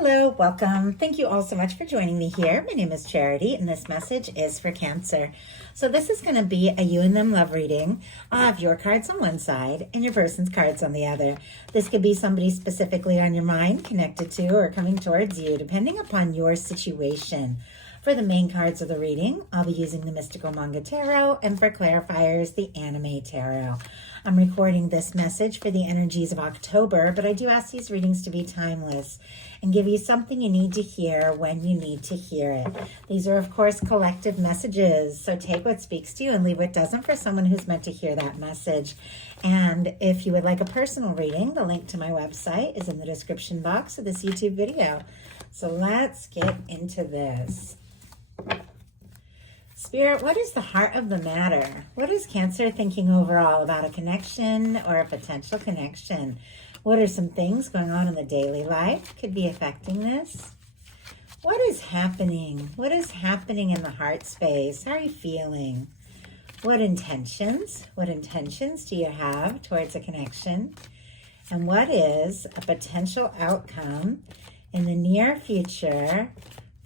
Hello, welcome. Thank you all so much for joining me here. My name is Charity, and this message is for Cancer. So this is going to be a you and them love reading. I'll have your cards on one side and your person's cards on the other. This could be somebody specifically on your mind, connected to, or coming towards you, depending upon your situation. For the main cards of the reading, I'll be using the Mystical Manga Tarot, and for clarifiers, the Anime Tarot. I'm recording this message for the energies of October, but I do ask these readings to be timeless and give you something you need to hear when you need to hear it. These are, of course, collective messages, so take what speaks to you and leave what doesn't for someone who's meant to hear that message. And if you would like a personal reading, the link to my website is in the description box of this YouTube video. So let's get into this. Spirit, what is the heart of the matter? What is Cancer thinking overall about a connection or a potential connection? What are some things going on in the daily life could be affecting this? What is happening? What is happening in the heart space? How are you feeling? What intentions do you have towards a connection? And what is a potential outcome in the near future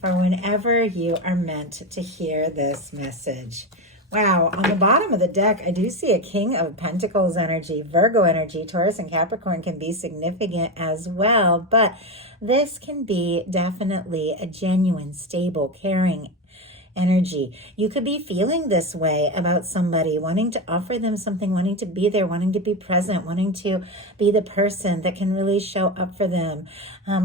for whenever you are meant to hear this message? Wow, on the bottom of the deck, I do see a King of Pentacles energy. Virgo energy, Taurus and Capricorn can be significant as well, but this can be definitely a genuine, stable, caring energy. You could be feeling this way about somebody, wanting to offer them something, wanting to be there, wanting to be present, wanting to be the person that can really show up for them.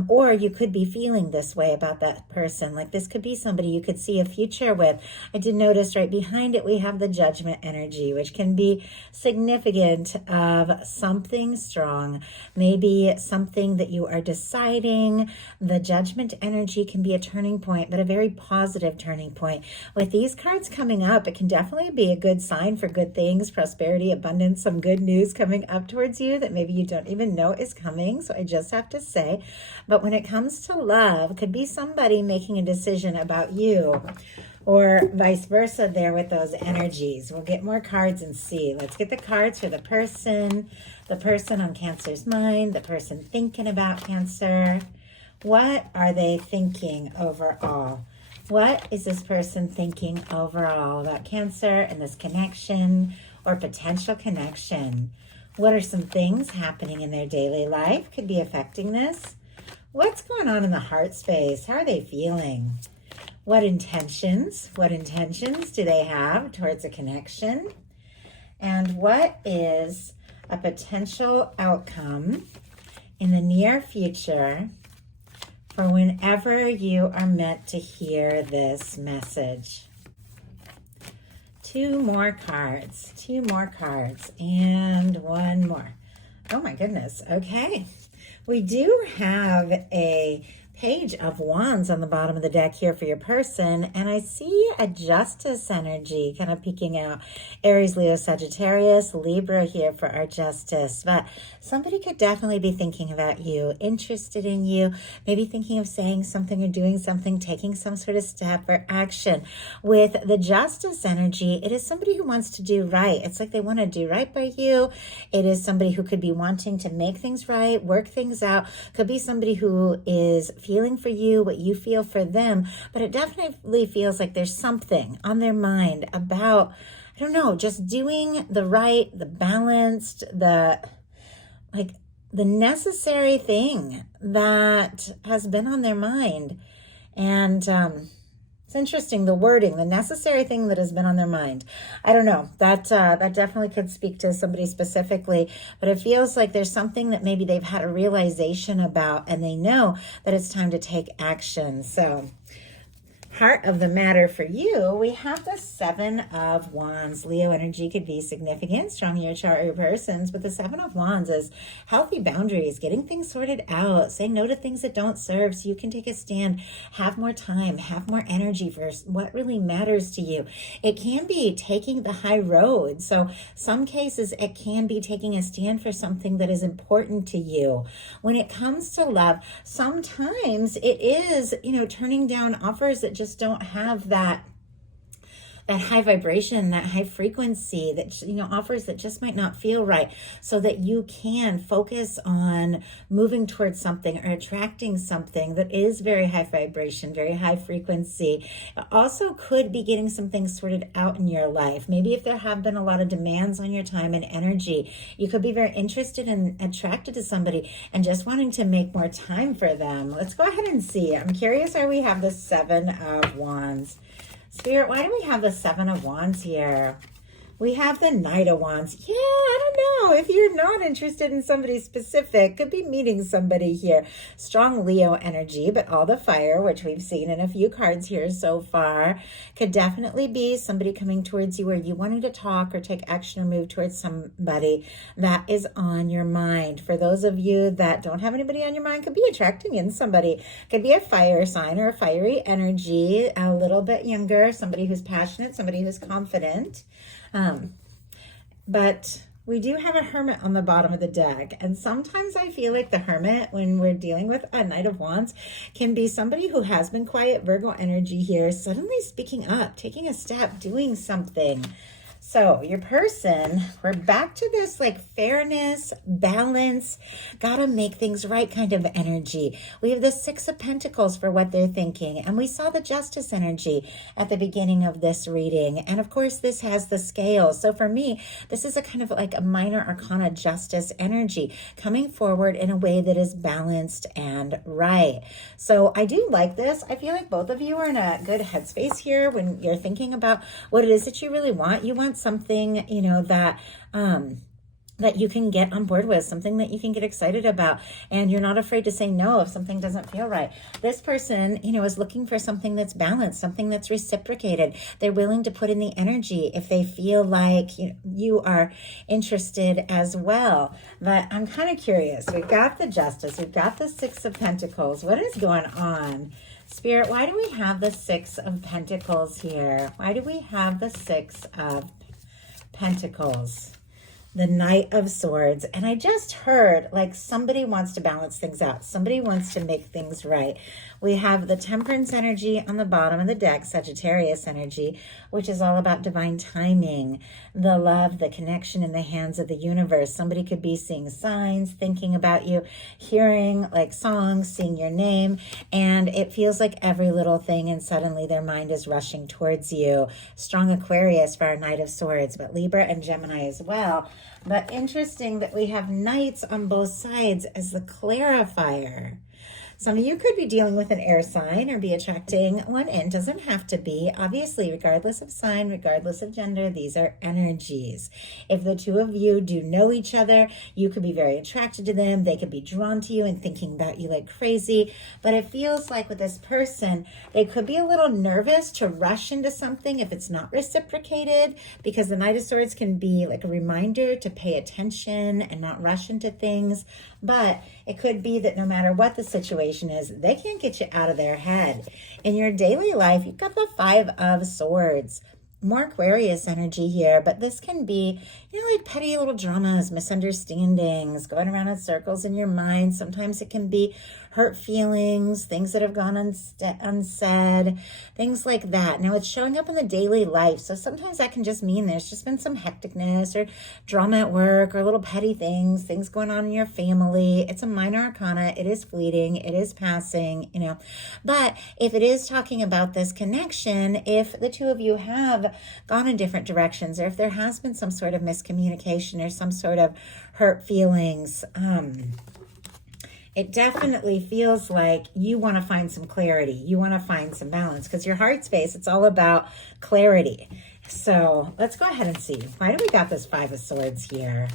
Or you could be feeling this way about that person. Like this could be somebody you could see a future with. I did notice right behind it, we have the Judgment energy, which can be significant of something strong, maybe something that you are deciding. The Judgment energy can be a turning point, but a very positive turning point. With these cards coming up, it can definitely be a good sign for good things, prosperity, abundance, some good news coming up towards you that maybe you don't even know is coming. So I just have to say, but when it comes to love, could be somebody making a decision about you or vice versa there with those energies. We'll get more cards and see. Let's get the cards for the person on Cancer's mind, the person thinking about Cancer. What are they thinking overall? What is this person thinking overall about Cancer and this connection or potential connection? What are some things happening in their daily life could be affecting this? What's going on in the heart space? How are they feeling? What intentions do they have towards a connection? And what is a potential outcome in the near future for whenever you are meant to hear this message? Two more cards, and one more. Oh my goodness, okay. We do have a Page of Wands on the bottom of the deck here for your person, and I see a Justice energy kind of peeking out. Aries, Leo, Sagittarius, Libra here for our Justice. But somebody could definitely be thinking about you, interested in you, maybe thinking of saying something or doing something, taking some sort of step or action. With the Justice energy, it is somebody who wants to do right. It's like they want to do right by you. It is somebody who could be wanting to make things right, work things out. Could be somebody who is feeling for you what you feel for them, but it definitely feels like there's something on their mind about, I don't know, just doing the right, the balanced, the necessary thing that has been on their mind. And it's interesting, the wording, the necessary thing that has been on their mind. I don't know, that definitely could speak to somebody specifically, but it feels like there's something that maybe they've had a realization about and they know that it's time to take action. So heart of the matter for you, we have the Seven of Wands. Leo energy could be significant, strong in your chart or your person's, but the Seven of Wands is healthy boundaries, getting things sorted out, saying no to things that don't serve so you can take a stand, have more time, have more energy for what really matters to you. It can be taking the high road. So some cases it can be taking a stand for something that is important to you. When it comes to love, sometimes it is, turning down offers that just don't have that that high vibration, that high frequency that, offers that just might not feel right, so that you can focus on moving towards something or attracting something that is very high vibration, very high frequency. It also could be getting some things sorted out in your life. Maybe if there have been a lot of demands on your time and energy, you could be very interested and attracted to somebody and just wanting to make more time for them. Let's go ahead and see. I'm curious why we have the Seven of Wands. Spirit, why do we have the Seven of Wands here? We have the Knight of Wands. Yeah, I don't know. If you're not interested in somebody specific, could be meeting somebody here. Strong Leo energy, but all the fire, which we've seen in a few cards here so far, could definitely be somebody coming towards you, or you wanting to talk or take action or move towards somebody that is on your mind. For those of you that don't have anybody on your mind, could be attracting in somebody. Could be a fire sign or a fiery energy, a little bit younger, somebody who's passionate, somebody who's confident. But we do have a Hermit on the bottom of the deck. And sometimes I feel like the Hermit, when we're dealing with a Knight of Wands, can be somebody who has been quiet, Virgo energy here, suddenly speaking up, taking a step, doing something. So your person, we're back to this like fairness, balance, gotta make things right kind of energy. We have the Six of Pentacles for what they're thinking. And we saw the Justice energy at the beginning of this reading. And of course, this has the scales. So for me, this is a kind of like a minor arcana justice energy coming forward in a way that is balanced and right. So I do like this. I feel like both of you are in a good headspace here when you're thinking about what it is that you really want. You want something, that you can get on board with, something that you can get excited about, and you're not afraid to say no if something doesn't feel right. This person, is looking for something that's balanced, something that's reciprocated. They're willing to put in the energy if they feel like you are interested as well. But I'm kind of curious. We've got the Justice, we've got the Six of Pentacles. What is going on? Spirit, why do we have the Six of Pentacles here? Why do we have the Six of Pentacles? The Knight of Swords. And I just heard like somebody wants to balance things out. Somebody wants to make things right. We have the Temperance energy on the bottom of the deck, Sagittarius energy, which is all about divine timing, the love, the connection in the hands of the universe. Somebody could be seeing signs, thinking about you, hearing like songs, seeing your name, and it feels like every little thing, and suddenly their mind is rushing towards you. Strong Aquarius for our Knight of Swords, but Libra and Gemini as well. But interesting that we have knights on both sides as the clarifier. Some of you could be dealing with an air sign or be attracting one in. Doesn't have to be. Obviously, regardless of sign, regardless of gender, these are energies. If the two of you do know each other, you could be very attracted to them. They could be drawn to you and thinking about you like crazy. But it feels like with this person, they could be a little nervous to rush into something if it's not reciprocated, because the Knight of Swords can be like a reminder to pay attention and not rush into things. But it could be that no matter what the situation is, they can't get you out of their head. In your daily life, you've got the Five of Swords. More Aquarius energy here, but this can be, like petty little dramas, misunderstandings, going around in circles in your mind. Sometimes it can be hurt feelings, things that have gone unsaid, things like that. Now, it's showing up in the daily life, so sometimes that can just mean there's just been some hecticness or drama at work or little petty things going on in your family. It's a minor arcana. It is fleeting. It is passing, But if it is talking about this connection, if the two of you have gone in different directions, or if there has been some sort of miscommunication or some sort of hurt feelings, it definitely feels like you want to find some clarity. You want to find some balance, because your heart space, it's all about clarity. So let's go ahead and see. Why do we got this Five of Swords here?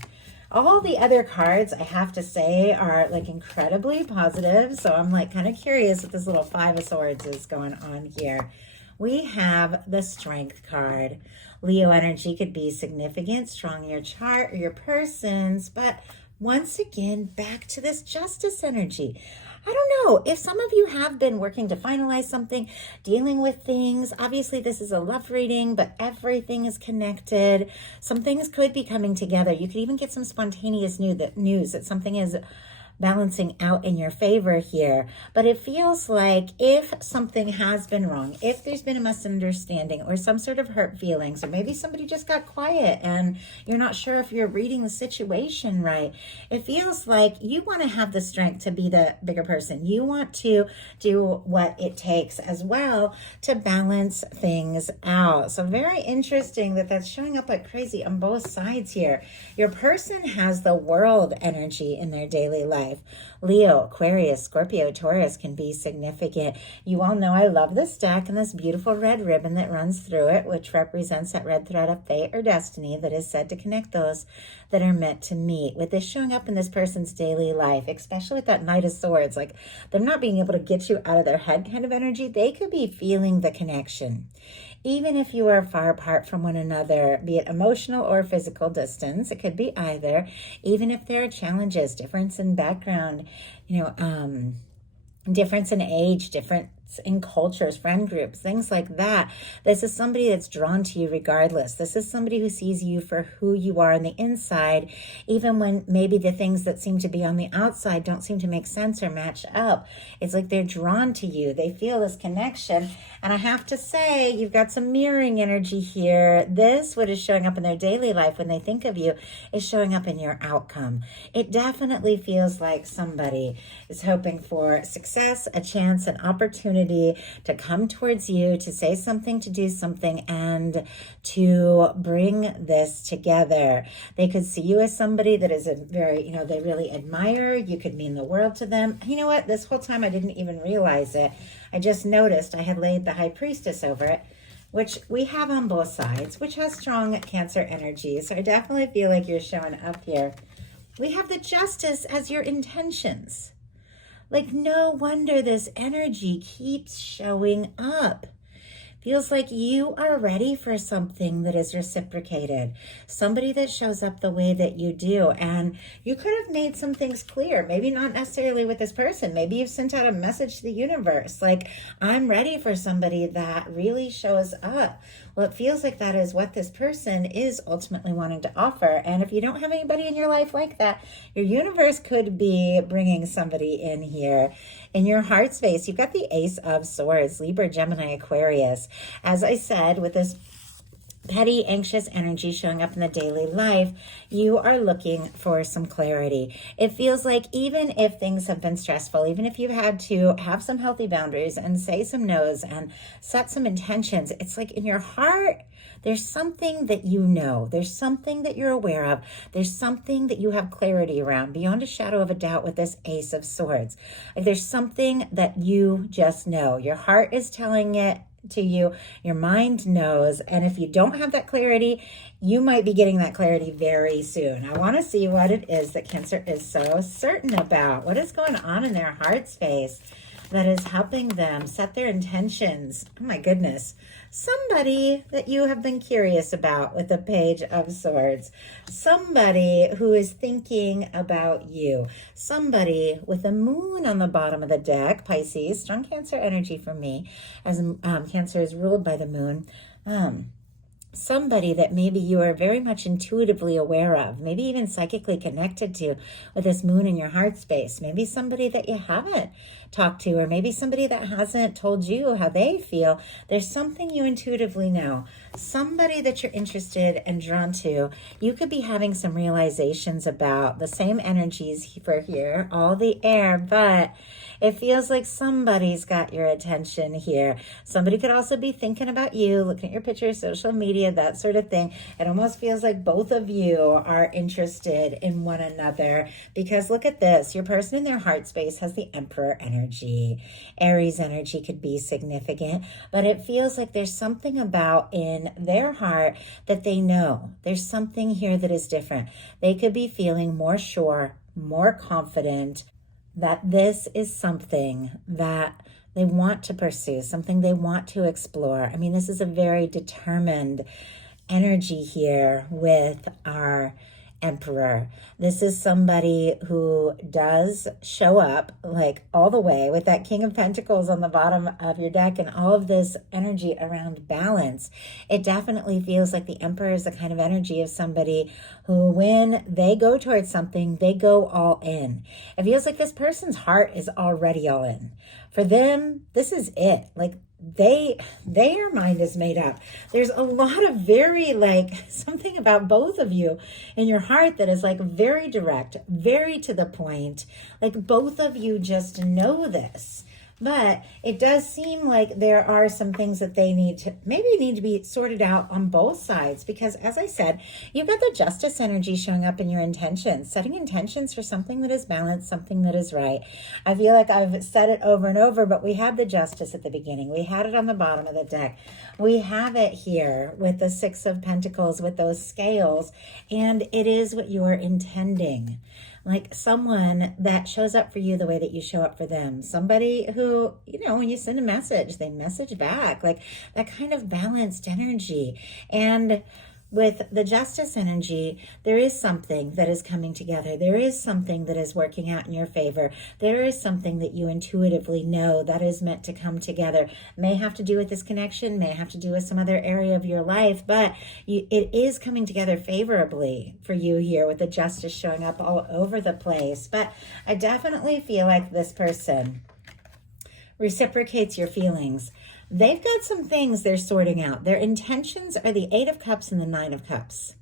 All the other cards, I have to say, are like incredibly positive. So I'm like kind of curious what this little Five of Swords is going on here. We have the Strength card. Leo energy could be significant, strong in your chart or your person's, but once again, back to this Justice energy. I don't know if some of you have been working to finalize something, dealing with things. Obviously, this is a love reading, but everything is connected. Some things could be coming together. You could even get some spontaneous news that something is balancing out in your favor here. But it feels like if something has been wrong, if there's been a misunderstanding or some sort of hurt feelings, or maybe somebody just got quiet and you're not sure if you're reading the situation right, it feels like you want to have the strength to be the bigger person. You want to do what it takes as well to balance things out. So very interesting that that's showing up like crazy on both sides here. Your person has the world energy in their daily life. Leo, Aquarius, Scorpio, Taurus can be significant. You all know I love this deck and this beautiful red ribbon that runs through it, which represents that red thread of fate or destiny that is said to connect those that are meant to meet. With this showing up in this person's daily life, especially with that Knight of Swords, like them not being able to get you out of their head kind of energy, they could be feeling the connection. Even if you are far apart from one another, be it emotional or physical distance, it could be either. Even if there are challenges, difference in background, difference in age, difference in cultures, friend groups, things like that. This is somebody that's drawn to you regardless. This is somebody who sees you for who you are on the inside, even when maybe the things that seem to be on the outside don't seem to make sense or match up. It's like they're drawn to you. They feel this connection. And I have to say, you've got some mirroring energy here. This, what is showing up in their daily life when they think of you, is showing up in your outcome. It definitely feels like somebody is hoping for success, a chance, an opportunity to come towards you, to say something, to do something, and to bring this together. They could see you as somebody that is a very, they really admire. You could mean the world to them. You know what? This whole time I didn't even realize it. I just noticed I had laid the High Priestess over it, which we have on both sides, which has strong Cancer energy. So I definitely feel like you're showing up here. We have the Justice as your intentions. Like, no wonder this energy keeps showing up. Feels like you are ready for something that is reciprocated. Somebody that shows up the way that you do. And you could have made some things clear. Maybe not necessarily with this person. Maybe you've sent out a message to the universe. Like, I'm ready for somebody that really shows up. Well, it feels like that is what this person is ultimately wanting to offer. And if you don't have anybody in your life like that, your universe could be bringing somebody in here. In your heart space, you've got the Ace of Swords, Libra, Gemini, Aquarius. As I said, with this petty, anxious energy showing up in the daily life, you are looking for some clarity. It feels like even if things have been stressful, even if you've had to have some healthy boundaries and say some no's and set some intentions, it's like in your heart, there's something that you know. There's something that you're aware of. There's something that you have clarity around beyond a shadow of a doubt with this Ace of Swords. Like there's something that you just know. Your heart is telling it to you, your mind knows, and if you don't have that clarity, you might be getting that clarity very soon. I want to see what it is that Cancer is so certain about. What is going on in their heart space that is helping them set their intentions? Oh my goodness. Somebody that you have been curious about with the Page of Swords. Somebody who is thinking about you. Somebody with a moon on the bottom of the deck. Pisces, strong Cancer energy for me, as Cancer is ruled by the moon. Somebody that maybe you are very much intuitively aware of, maybe even psychically connected to with this moon in your heart space. Maybe somebody that you haven't talked to, or maybe somebody that hasn't told you how they feel. There's something you intuitively know, somebody that you're interested and drawn to. You could be having some realizations about the same energies for here, all the air, but it feels like somebody's got your attention here. Somebody could also be thinking about you, looking at your pictures, social media, that sort of thing. It almost feels like both of you are interested in one another, because look at this. Your person in their heart space has the Emperor energy. Aries energy could be significant, but it feels like there's something about in their heart that they know. There's something here that is different. They could be feeling more sure, more confident that this is something that they want to pursue, something they want to explore. I mean, this is a very determined energy here with our Emperor. This is somebody who does show up like all the way with that King of Pentacles on the bottom of your deck and all of this energy around balance. It definitely feels like the Emperor is the kind of energy of somebody who, when they go towards something, they go all in. It feels like this person's heart is already all in. For them, this is it. Like, their mind is made up. There's a lot of very, like, something about both of you in your heart that is like very direct, very to the point. Like, both of you just know this. But it does seem like there are some things that they need to be sorted out on both sides, because as I said, you've got the Justice energy showing up in your intentions, setting intentions for something that is balanced, something that is right. I feel like I've said it over and over, but we had the Justice at the beginning. We had it on the bottom of the deck. We have it here with the Six of Pentacles with those scales, and it is what you're intending. Like someone that shows up for you the way that you show up for them. Somebody who, when you send a message, they message back. Like that kind of balanced energy. And with the Justice energy, there is something that is coming together. There is something that is working out in your favor. There is something that you intuitively know that is meant to come together. May have to do with this connection, may have to do with some other area of your life, but it is coming together favorably for you here with the Justice showing up all over the place. But I definitely feel like this person reciprocates your feelings. They've got some things they're sorting out. Their intentions are the Eight of Cups and the Nine of Cups.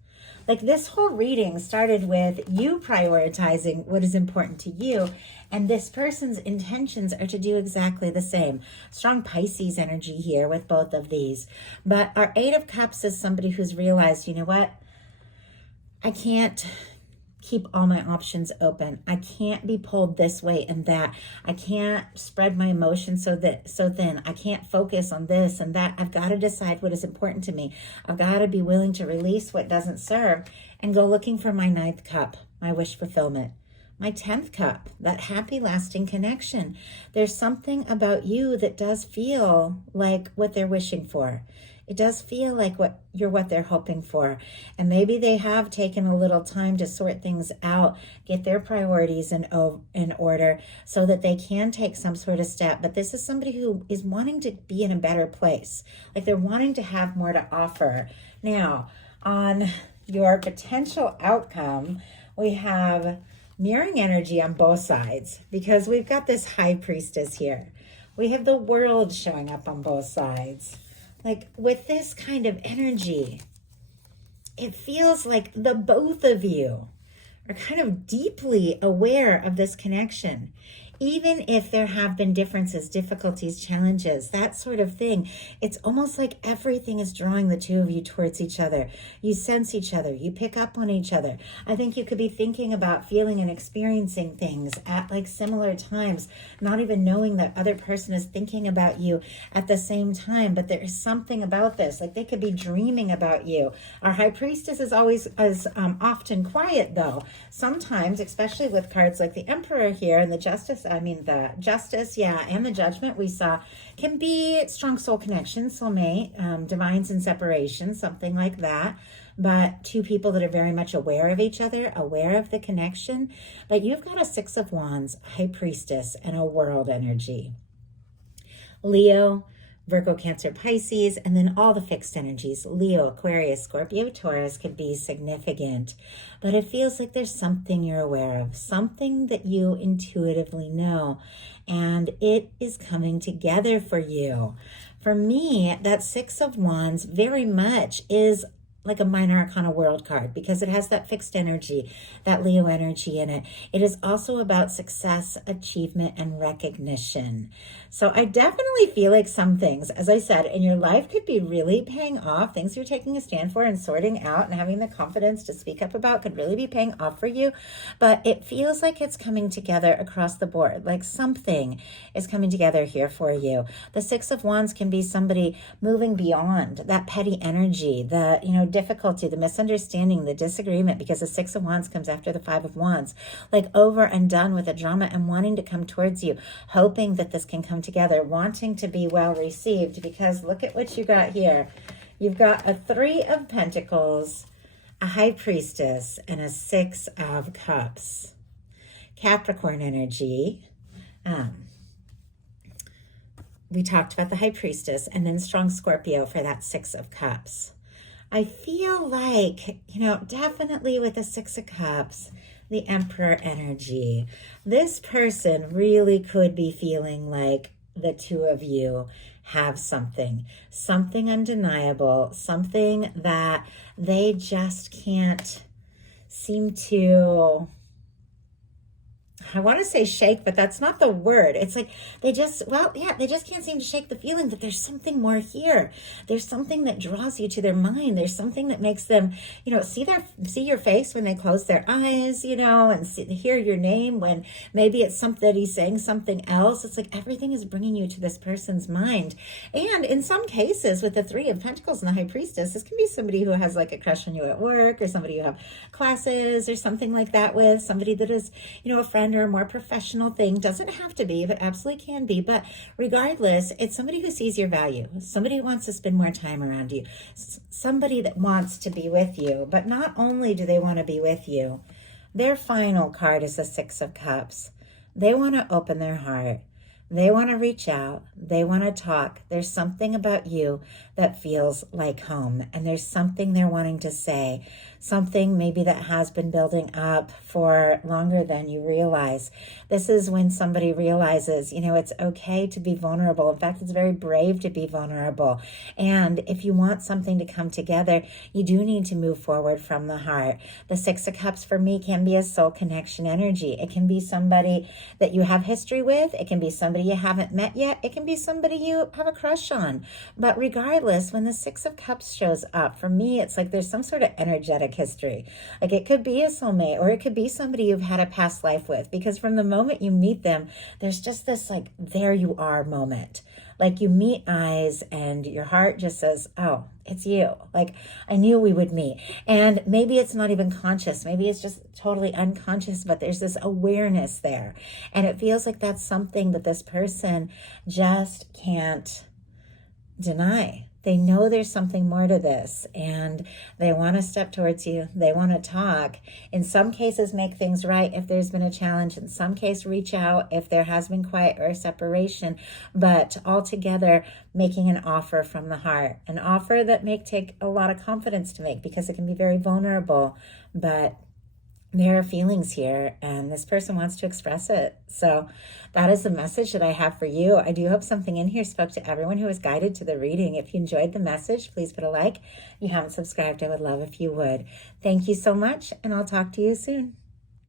Like this whole reading started with you prioritizing what is important to you, and this person's intentions are to do exactly the same. Strong Pisces energy here with both of these. But our Eight of Cups is somebody who's realized, you know what? I can't keep all my options open. I can't be pulled this way and that. I can't spread my emotions so thin. I can't focus on this and that. I've got to decide what is important to me. I've got to be willing to release what doesn't serve and go looking for my ninth cup, my wish fulfillment. My 10th cup, that happy lasting connection. There's something about you that does feel like what they're wishing for. It does feel like what they're hoping for. And maybe they have taken a little time to sort things out, get their priorities in order so that they can take some sort of step. But this is somebody who is wanting to be in a better place. Like they're wanting to have more to offer. Now, on your potential outcome, we have mirroring energy on both sides because we've got this High Priestess here. We have the World showing up on both sides. Like with this kind of energy, it feels like the both of you are kind of deeply aware of this connection. Even if there have been differences, difficulties, challenges, that sort of thing, it's almost like everything is drawing the two of you towards each other. You sense each other. You pick up on each other. I think you could be thinking about feeling and experiencing things at like similar times, not even knowing that other person is thinking about you at the same time. But there is something about this. Like they could be dreaming about you. Our High Priestess is always often quiet though. Sometimes, especially with cards like the Emperor here and the Justice, the Justice, and the Judgment we saw can be strong soul connection, soulmate, divines in separation, something like that. But two people that are very much aware of each other, aware of the connection. But you've got a Six of Wands, High Priestess, and a World energy. Leo, Virgo, Cancer, Pisces, and then all the fixed energies. Leo, Aquarius, Scorpio, Taurus could be significant. But it feels like there's something you're aware of, something that you intuitively know, and it is coming together for you. For me, that Six of Wands very much is like a minor arcana world card because it has that fixed energy, that Leo energy in it. It is also about success, achievement, and recognition. So I definitely feel like some things, as I said, in your life could be really paying off. Things you're taking a stand for and sorting out and having the confidence to speak up about could really be paying off for you. But it feels like it's coming together across the board, like something is coming together here for you. The Six of Wands can be somebody moving beyond that petty energy, the, difficulty, the misunderstanding, the disagreement, because the Six of Wands comes after the Five of Wands, like over and done with the drama and wanting to come towards you, hoping that this can come together, wanting to be well received, because look at what you got here. You've got a Three of Pentacles, a High Priestess, and a Six of Cups. Capricorn energy. We talked about the High Priestess, and then strong Scorpio for that Six of Cups. I feel like, definitely with the Six of Cups, the Emperor energy, this person really could be feeling like the two of you have something undeniable, something that they just can't seem to, I want to say shake, but that's not the word. It's like they just can't seem to shake the feeling that there's something more here. There's something that draws you to their mind. There's something that makes them, see your face when they close their eyes, and hear your name when maybe it's somebody saying something else. It's like everything is bringing you to this person's mind. And in some cases, with the Three of Pentacles and the High Priestess, this can be somebody who has like a crush on you at work, or somebody you have classes or something like that with, somebody that is, a friend or a more professional thing. Doesn't have to be, but absolutely can be. But regardless, it's somebody who sees your value, somebody who wants to spend more time around you, somebody that wants to be with you. But not only do they want to be with you, their final card is the Six of Cups. They want to open their heart. They want to reach out. They want to talk. There's something about you that feels like home. And there's something they're wanting to say. Something maybe that has been building up for longer than you realize. This is when somebody realizes, it's okay to be vulnerable. In fact, it's very brave to be vulnerable. And if you want something to come together, you do need to move forward from the heart. The Six of Cups for me can be a soul connection energy. It can be somebody that you have history with. It can be somebody you haven't met yet. It can be somebody you have a crush on. But regardless, when the Six of Cups shows up, for me, it's like there's some sort of energetic history. Like it could be a soulmate, or it could be somebody you've had a past life with, because from the moment you meet them, there's just this like, there you are moment. Like you meet eyes and your heart just says, oh, it's you. Like I knew we would meet. And maybe it's not even conscious. Maybe it's just totally unconscious, but there's this awareness there. And it feels like that's something that this person just can't deny. They know there's something more to this, and they want to step towards you. They want to talk. In some cases, make things right if there's been a challenge. In some case, reach out if there has been quiet or a separation. But altogether, making an offer from the heart. An offer that may take a lot of confidence to make, because it can be very vulnerable. But there are feelings here, and this person wants to express it. So that is the message that I have for you. I do hope something in here spoke to everyone who was guided to the reading. If you enjoyed the message, please put a like. If you haven't subscribed, I would love if you would. Thank you so much, and I'll talk to you soon.